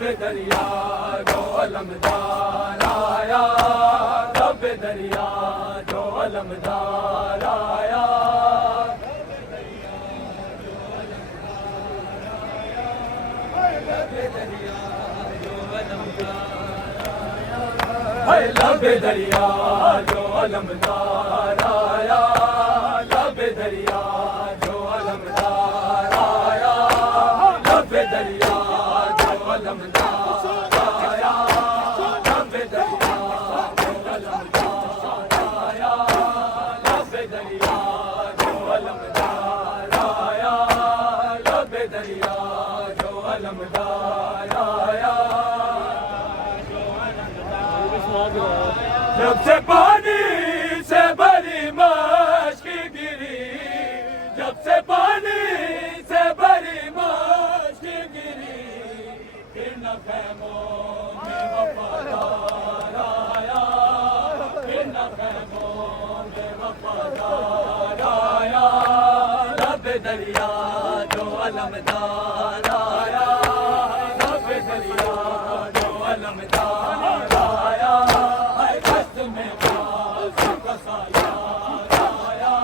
لب دریا جو علمدار آیا، لب دریا جو علمدار آیا، لب دریا جو علمدار آیا، لب دریا جو علمدار آیا، لب دریا جو علمدار آیا، لب دریا جو علمدار آیا، لب دریا جو علمدار آیا، لب دریا جو علمدار آیا، جب سے پانی سے بھری مشک گری، جب سے پانی سے بھری مشک گری، پھر نہ خیموں میں وفادار آیا، پھر نہ خیموں میں وفادار آیا، لب دریا جو علمدار آیا، لب دریا جو علمدار آیا، دست میں پیاس کا سایہ آیا،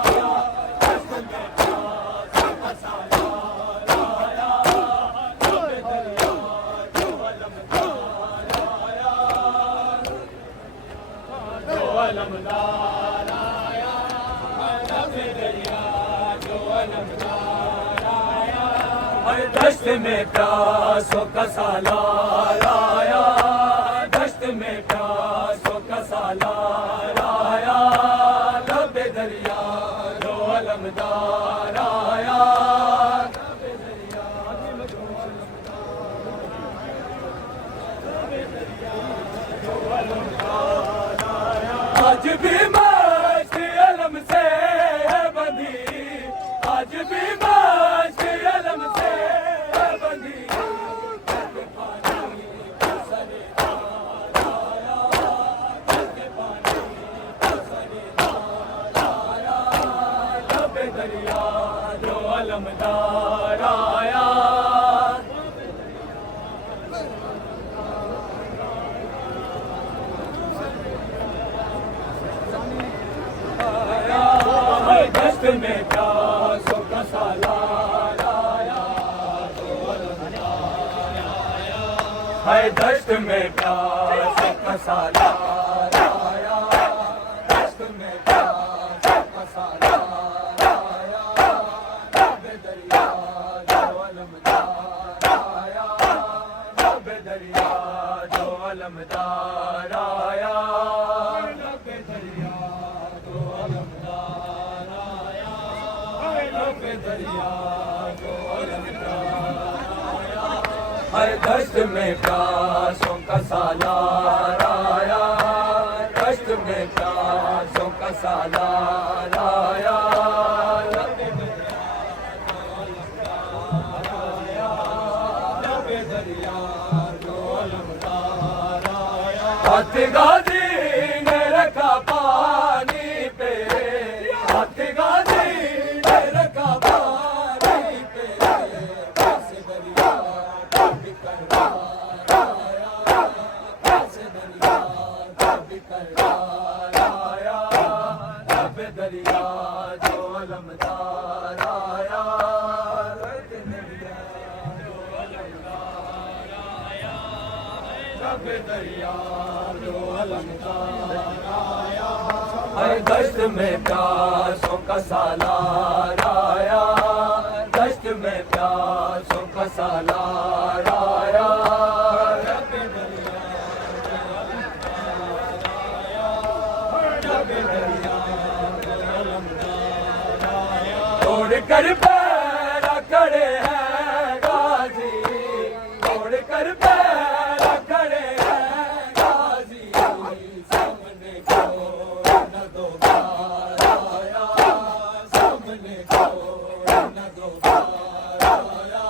دست میں پیاس کا سایہ آیا، لب دریا جو علمدار آیا، جو علمدار آیا، لب دریا جو علمدار آیا، دست میں پیاسوں کا سالار آیا، دست میں پیاسوں کا سالار آیا، لب دریا جو علمدار آیا، لب دریا جو علمدار آیا، آج بھی مشک علم سے ہے بندھی، آج بھی مشک علم سے ہے بندھی، دریا جو علمدار آیا، دست میں پیاسوں کا سالار آیا، ہے دست میں پیاسوں کا سالار آیا، دست میں پیاسوں کا سالار آیا، لب دریا جو علمدار آیا، لب دریا جو علمدار آیا، لب دریا جو علمدار آیا، لب دریا جو علمدار آیا، ہر دست میں پیاسوں کا سالار آیا، دست میں پیاسوں کا سالار آیا، لب دریا جو علمدار آیا، لب دریا جو علمدار آیا، ہاتھ غازی نے رکھا پانی پہ، ہاتھ غازی نے رکھا پانی پہ، پیسے دریا کب کرار آیا، پیسے دریا کب کرار آیا، لب دریا جو علمدار آیا، لب دریا جو علمدار آیا، لب دریا جو علمدار آیا، ہر دست میں پیاسوں کا سالار آیا، دست میں پیاسوں کا سالار آیا، لب دریا جو علمدار آیا، لب دریا جو علمدار آیا، توڑ کر پیرا کھڑے ہیں غازی، توڑ کر پیرا کھڑے ہیں غازی، سامنے کو نہ دوبار آیا، سامنے کو نہ دوبار آیا،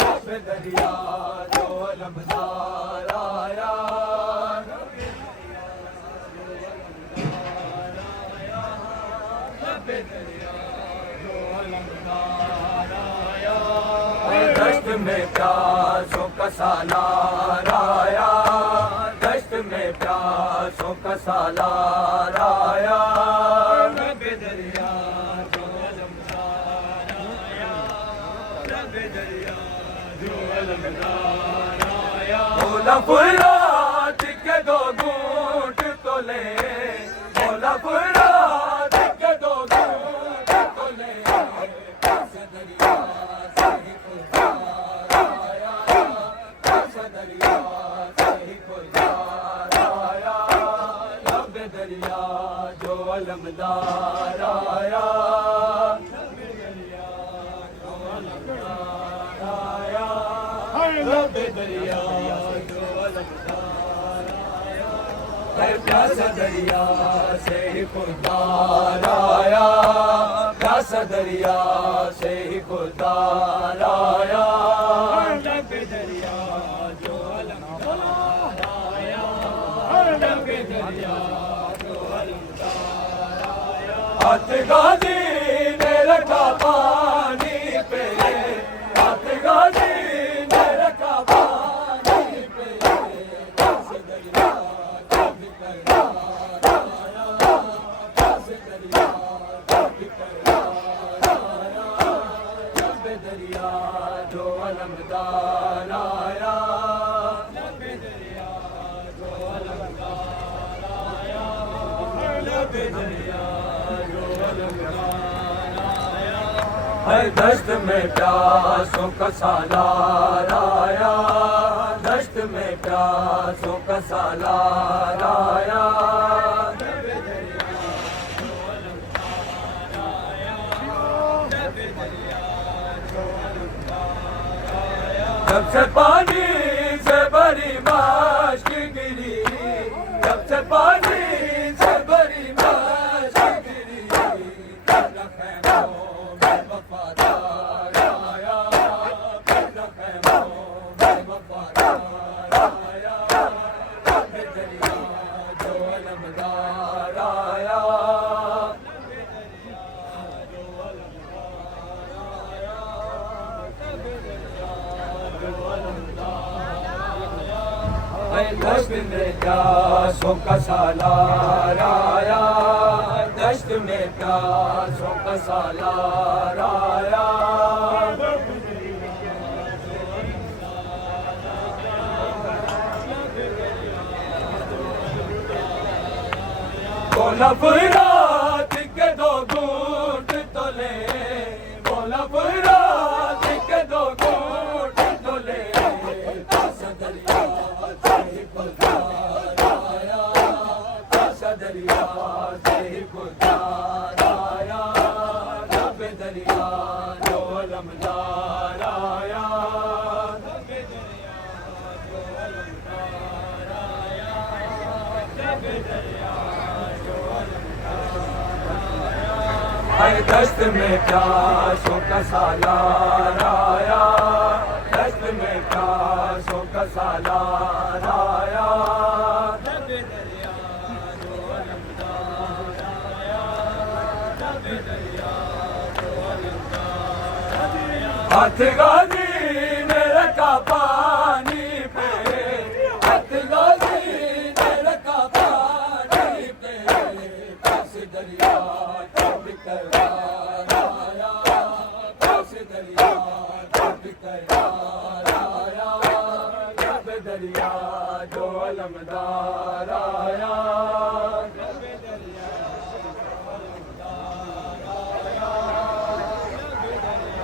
لب دریا جو علمدار آیا، لب دریا جو علمدار آیا، دست میں پیاسوں کا سالار آیا، دشت میں پیاسوں کا سالار آیا، لب دریا جو علمدار آیا، لب دریا جو علمدار آیا، بولا فرات کے دو گھونٹ تو لے، بولا فرات کے دو گھونٹ تو لے، پیاسا دریا سے ہی گزار آیا، پیاسا دریا سے ہی گزار آیا، لب دریا جو علمدار آیا، لب دریا جو علمدار آیا، لب دریا جو علمدار آیا، پیاسا دریا سے ہی گزار آیا، پیاسا دریا سے ہی گزار آیا، لب دریا جو علمدار آیا، لب دریا جو علمدار آیا، ہاتھ غازی نے رکھا پانی پہ، ہاتھ غازی نے رکھا پانی پہ، پیاسا دریا جو بھی کرار آیا، پیاسا دریا جو بھی کرار آیا، لب دریا جو علمدار آیا، لب دریا جو علمدار آیا، لب دریا جو علمدار آیا، ہے دشت میں پیاسوں کا سالار آیا، دشت میں پیاسوں کا سالار آیا، لب دریا جو علمدار آیا، لب دریا جو علمدار آیا، جب سے پانی سے بری مشک گری، جب سے پانی سے بری مشک گری، پہلا خیموں میں وفادار آیا، پہلا خیموں میں وفادار آیا، لب دریا جو علمدار آیا، لب دریا جو علمدار آیا، لب دریا جو علمدار آیا، ہے دشت میں پیاسوں کا سالار آیا، دشت میں پیاسوں کا سالار آیا، بولا فرات کے دو گھونٹ تو لے، بولا فرات کے دو گھونٹ تو لے، پیاسا دریا سے ہی گزار آیا، پیاسا دریا سے ہی گزار آیا، لب دریا جو علمدار آیا، لب دریا جو علمدار آیا، لب دریا جو علمدار آیا، ہے دشت میں پیاسوں کا سالار آیا، دشت میں پیاسوں کا سالار آیا، لب دریا جو علمدار آیا، لب دریا جو علمدار آیا، ہاتھ غازی نے رکھا پانی پہ، ہاتھ غازی نے رکھا پانی پہ، پیاسا دریا جو بھی کرار آیا، پیاسا دریا جو بھی کرار آیا، لب دریا جو علمدار آیا، لب دریا جو علمدار آیا، لب دریا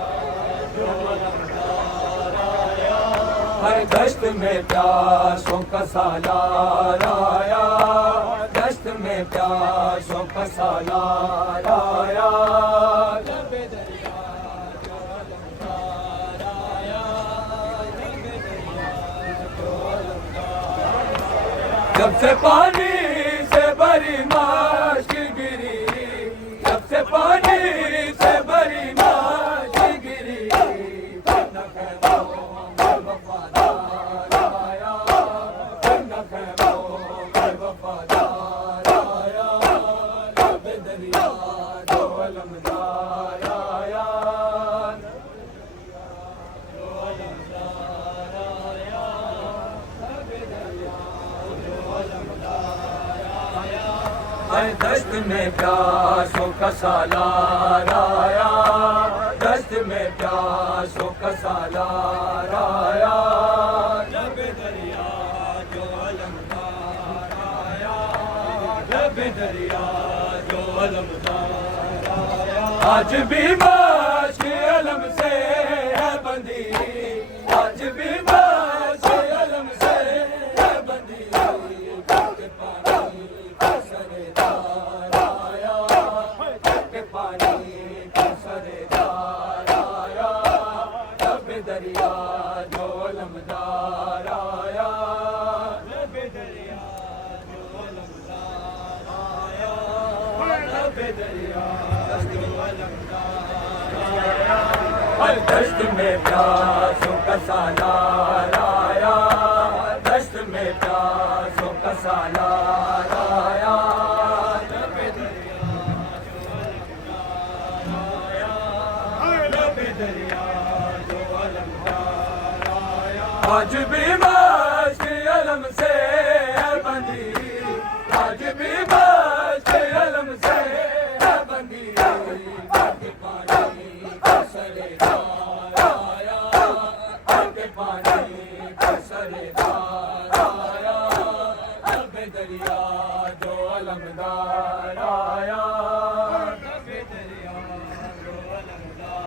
جو علمدار آیا، ہے دشت میں پیاسوں کا سالار آیا، دشت میں پیاسوں کا سالار آیا، لب دریا جو علمدار آیا، لب دریا جو علمدار آیا، جب سے پانی سے بری مشک گری، جب سے پانی سے بری مشک گری، پہلا خیموں میں وفادار آیا، پہلا خیموں میں وفادار آیا، لب دریا جو علمدار آیا، لب دریا جو علمدار ہے دشت میں پیاسوں کا سالار آیا، دشت میں پیاسوں کا سالار آیا، لب دریا جو علمدار آیا، لب دریا جو علمدار آیا، آج بھی مشق علم سے ہے بندی، آج بھی مشق علم سے ہے بندی، کہ پانی کا سردار آیا، کہ پانی کا سردار آیا، لب دریا جو علمدار آیا، لب دریا جو علمدار آیا، لب دریا جو علمدار آیا، ہر دشت میں پیاسوں کا سالار آیا، دشت میں پیاسوں کا سالار آیا، لب دریا جو علمدار آیا، لب دریا جو علمدار آیا، آج بھی مشق علم سے ہے بندی، آج بھی مشق علم سے ہے بندی، کہ پانی کا سردار آیا، کہ پانی کا سردار